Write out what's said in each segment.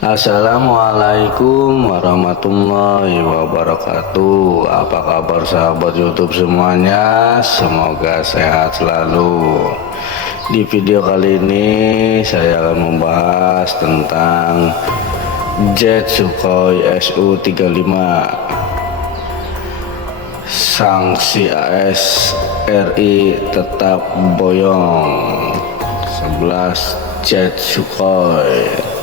Assalamualaikum warahmatullahi wabarakatuh. Apa kabar sahabat YouTube semuanya? Semoga sehat selalu. Di video kali ini saya akan membahas tentang jet Sukhoi Su-35. Sanksi AS RI tetap boyong. 11 jet Sukhoi.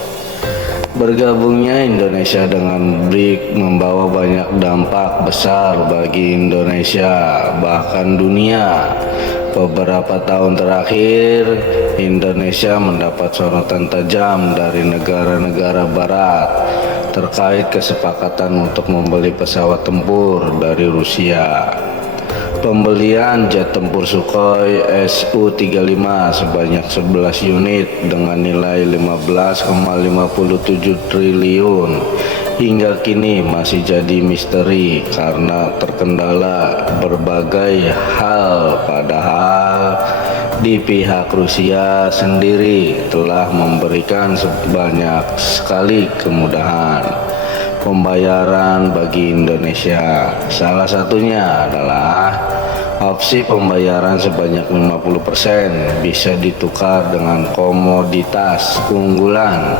Bergabungnya Indonesia dengan BRIC membawa banyak dampak besar bagi Indonesia, bahkan dunia. Beberapa tahun terakhir, Indonesia mendapat sorotan tajam dari negara-negara barat terkait kesepakatan untuk membeli pesawat tempur dari Rusia. Pembelian jet tempur Sukhoi Su-35 sebanyak 11 unit dengan nilai 15,57 triliun hingga kini masih jadi misteri karena terkendala berbagai hal, padahal di pihak Rusia sendiri telah memberikan banyak sekali kemudahan pembayaran bagi Indonesia. Salah satunya adalah opsi pembayaran sebanyak 50% bisa ditukar dengan komoditas unggulan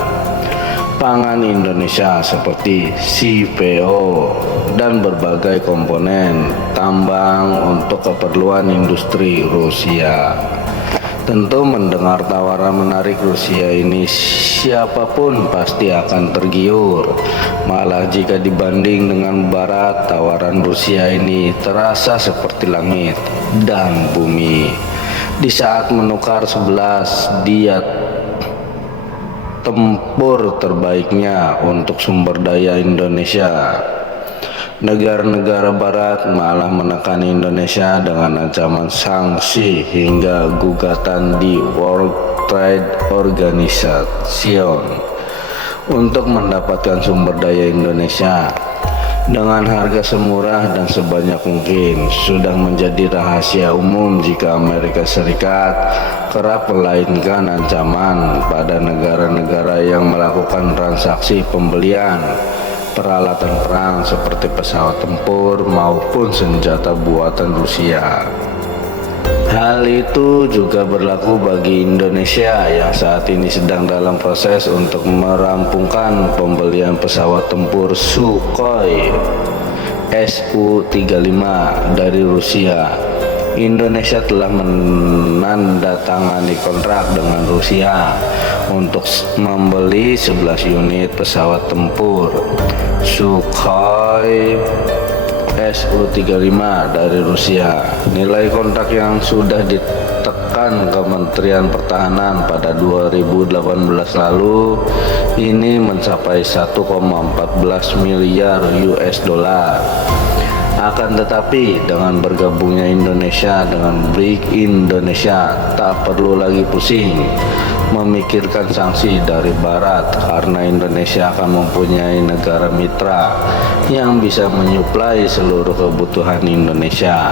pangan Indonesia seperti CPO dan berbagai komponen tambang untuk keperluan industri Rusia. Tentu mendengar tawaran menarik Rusia ini, siapapun pasti akan tergiur. Malah jika dibanding dengan Barat, tawaran Rusia ini terasa seperti langit dan bumi. Di saat menukar 11 dia tempur terbaiknya untuk sumber daya Indonesia, negara-negara barat malah menekan Indonesia dengan ancaman sanksi hingga gugatan di World Trade Organization untuk mendapatkan sumber daya Indonesia dengan harga semurah dan sebanyak mungkin. Sudah menjadi rahasia umum jika Amerika Serikat kerap melainkan ancaman pada negara-negara yang melakukan transaksi pembelian peralatan perang seperti pesawat tempur maupun senjata buatan Rusia. Hal itu juga berlaku bagi Indonesia yang saat ini sedang dalam proses untuk merampungkan pembelian pesawat tempur Sukhoi Su-35 dari Rusia. Indonesia telah menandatangani kontrak dengan Rusia untuk membeli 11 unit pesawat tempur Sukhoi Su-35 dari Rusia. Nilai kontrak yang sudah ditekan Kementerian Pertahanan pada 2018 lalu ini mencapai 1,14 miliar US dollar. Akan tetapi dengan bergabungnya Indonesia dengan BRIC, Indonesia tak perlu lagi pusing memikirkan sanksi dari Barat karena Indonesia akan mempunyai negara mitra yang bisa menyuplai seluruh kebutuhan Indonesia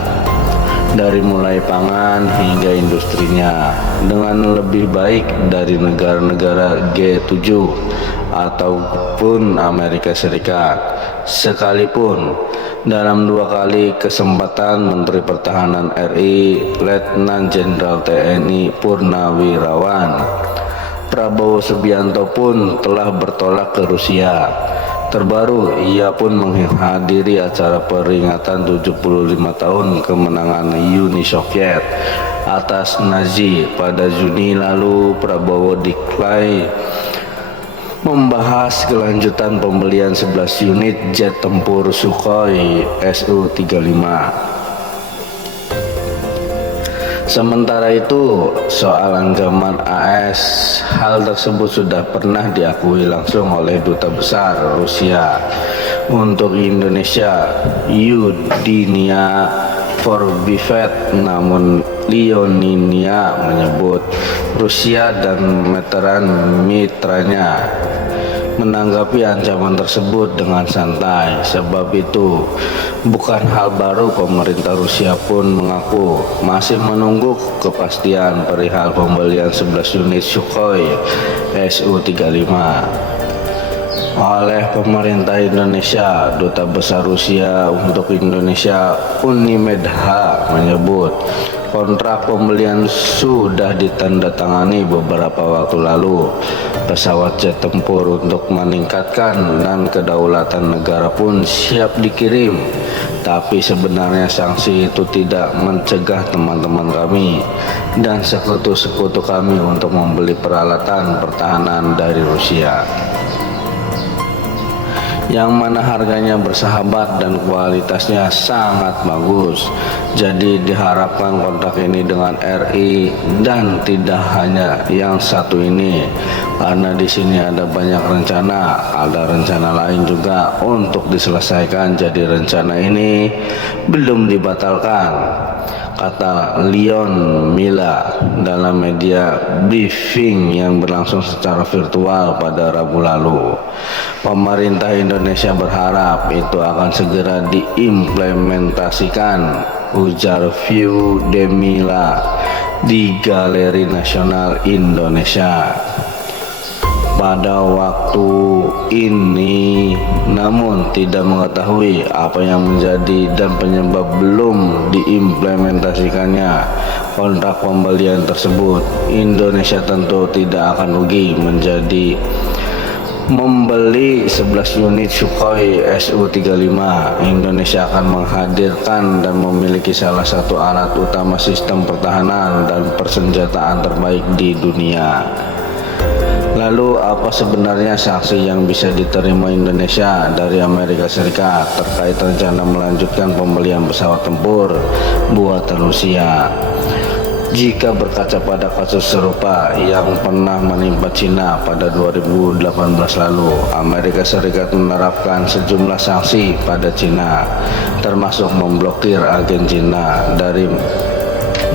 dari mulai pangan hingga industrinya dengan lebih baik dari negara-negara G7 ataupun Amerika Serikat sekalipun. Dalam 2 kali kesempatan Menteri Pertahanan RI Letnan Jenderal TNI Purnawirawan Prabowo Subianto pun telah bertolak ke Rusia. Terbaru ia pun menghadiri acara peringatan 75 tahun kemenangan Uni Soviet atas Nazi pada Juni lalu. Prabowo diklaim membahas kelanjutan pembelian 11 unit jet tempur Sukhoi Su-35. Sementara itu, soal ancaman AS, hal tersebut sudah pernah diakui langsung oleh Duta Besar Rusia untuk Indonesia, Yudinia Forbivet. Namun Leoninia menyebut Rusia dan veteran mitranya menanggapi ancaman tersebut dengan santai. Sebab itu bukan hal baru, pemerintah Rusia pun mengaku masih menunggu kepastian perihal pembelian 11 unit Sukhoi Su-35. oleh pemerintah Indonesia. Duta Besar Rusia untuk Indonesia Unimedha menyebut kontrak pembelian sudah ditandatangani beberapa waktu lalu. Pesawat jet tempur untuk meningkatkan dan kedaulatan negara pun siap dikirim. Tapi sebenarnya sanksi itu tidak mencegah teman-teman kami dan sekutu-sekutu kami untuk membeli peralatan pertahanan dari Rusia, yang mana harganya bersahabat dan kualitasnya sangat bagus. Jadi diharapkan kontrak ini dengan RI dan tidak hanya yang satu ini, karena di sini ada banyak rencana, ada rencana lain juga untuk diselesaikan. Jadi rencana ini belum dibatalkan, kata Leon Mila dalam media briefing yang berlangsung secara virtual pada Rabu lalu. Pemerintah Indonesia berharap itu akan segera diimplementasikan, ujar View Demila di Galeri Nasional Indonesia. Pada waktu ini namun tidak mengetahui apa yang menjadi dan penyebab belum diimplementasikannya kontrak pembelian tersebut. Indonesia tentu tidak akan rugi menjadi membeli 11 unit Sukhoi Su-35. Indonesia akan menghadirkan dan memiliki salah satu alat utama sistem pertahanan dan persenjataan terbaik di dunia. Lalu apa sebenarnya sanksi yang bisa diterima Indonesia dari Amerika Serikat terkait rencana melanjutkan pembelian pesawat tempur buatan Rusia? Jika berkaca pada kasus serupa yang pernah menimpa Cina pada 2018 lalu, Amerika Serikat menerapkan sejumlah sanksi pada Cina, termasuk memblokir agen Cina dari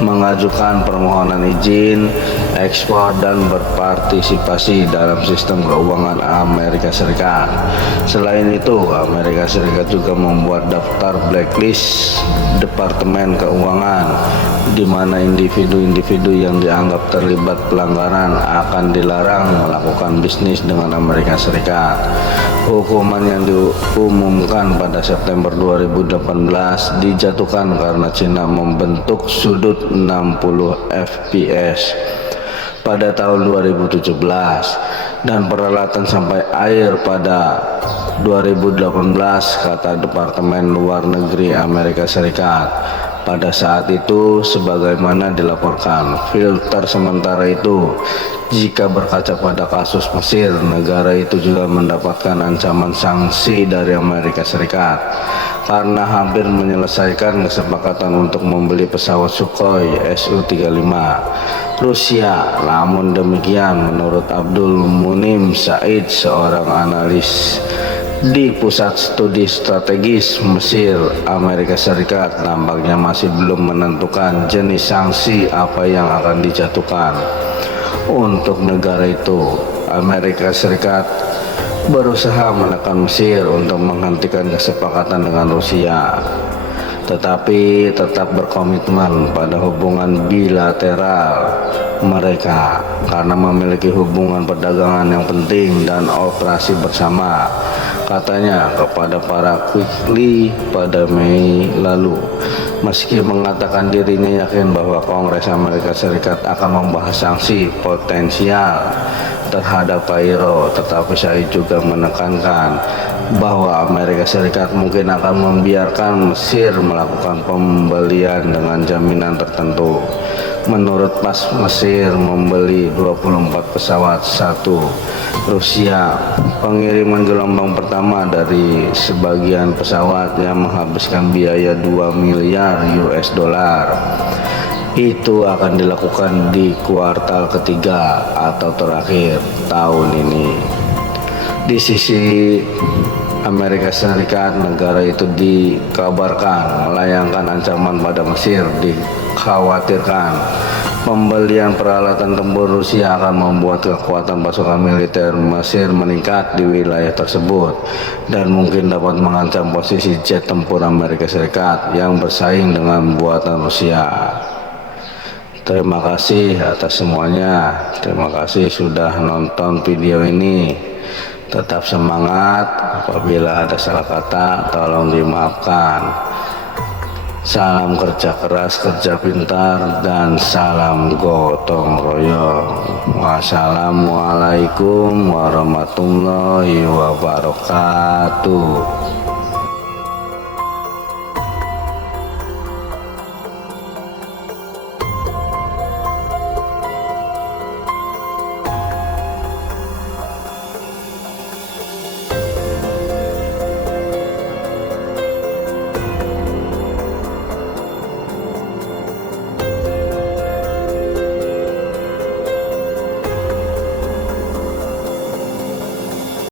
mengajukan permohonan izin ekspor dan berpartisipasi dalam sistem keuangan Amerika Serikat. Selain itu, Amerika Serikat juga membuat daftar blacklist Departemen Keuangan di mana individu-individu yang dianggap terlibat pelanggaran akan dilarang melakukan bisnis dengan Amerika Serikat. Hukuman yang diumumkan pada September 2018 dijatuhkan karena Cina membentuk sudut 60 fps pada tahun 2017 dan peralatan sampai air pada 2018, kata Departemen Luar Negeri Amerika Serikat. Pada saat itu, sebagaimana dilaporkan, filter sementara itu, jika berkaca pada kasus Mesir, negara itu juga mendapatkan ancaman sanksi dari Amerika Serikat karena hampir menyelesaikan kesepakatan untuk membeli pesawat Sukhoi Su-35 Rusia. Namun demikian, menurut Abdul Munim Said, seorang analis di Pusat Studi Strategis Mesir, Amerika Serikat nampaknya masih belum menentukan jenis sanksi apa yang akan dijatuhkan untuk negara itu. Amerika Serikat berusaha menekan Mesir untuk menghentikan kesepakatan dengan Rusia, tetapi tetap berkomitmen pada hubungan bilateral mereka karena memiliki hubungan perdagangan yang penting dan operasi bersama, katanya kepada para Quigley pada Mei lalu. Meski mengatakan dirinya yakin bahwa Kongres Amerika Serikat akan membahas sanksi potensial terhadap Kairo, tetapi saya juga menekankan bahwa Amerika Serikat mungkin akan membiarkan Mesir melakukan pembelian dengan jaminan tertentu. Menurut PAS, Mesir membeli 24 pesawat satu Rusia. Pengiriman gelombang pertama dari sebagian pesawat yang menghabiskan biaya 2 miliar US dollar itu akan dilakukan di kuartal ketiga atau terakhir tahun ini. Di sisi Amerika Serikat, negara itu dikabarkan melayangkan ancaman pada Mesir. Dikhawatirkan pembelian peralatan tempur Rusia akan membuat kekuatan pasukan militer Mesir meningkat di wilayah tersebut dan mungkin dapat mengancam posisi jet tempur Amerika Serikat yang bersaing dengan buatan Rusia. Terima kasih atas semuanya. Terima kasih sudah nonton video ini. Tetap semangat, apabila ada salah kata tolong dimaafkan. Salam kerja keras, kerja pintar, dan salam gotong royong. Wassalamualaikum warahmatullahi wabarakatuh.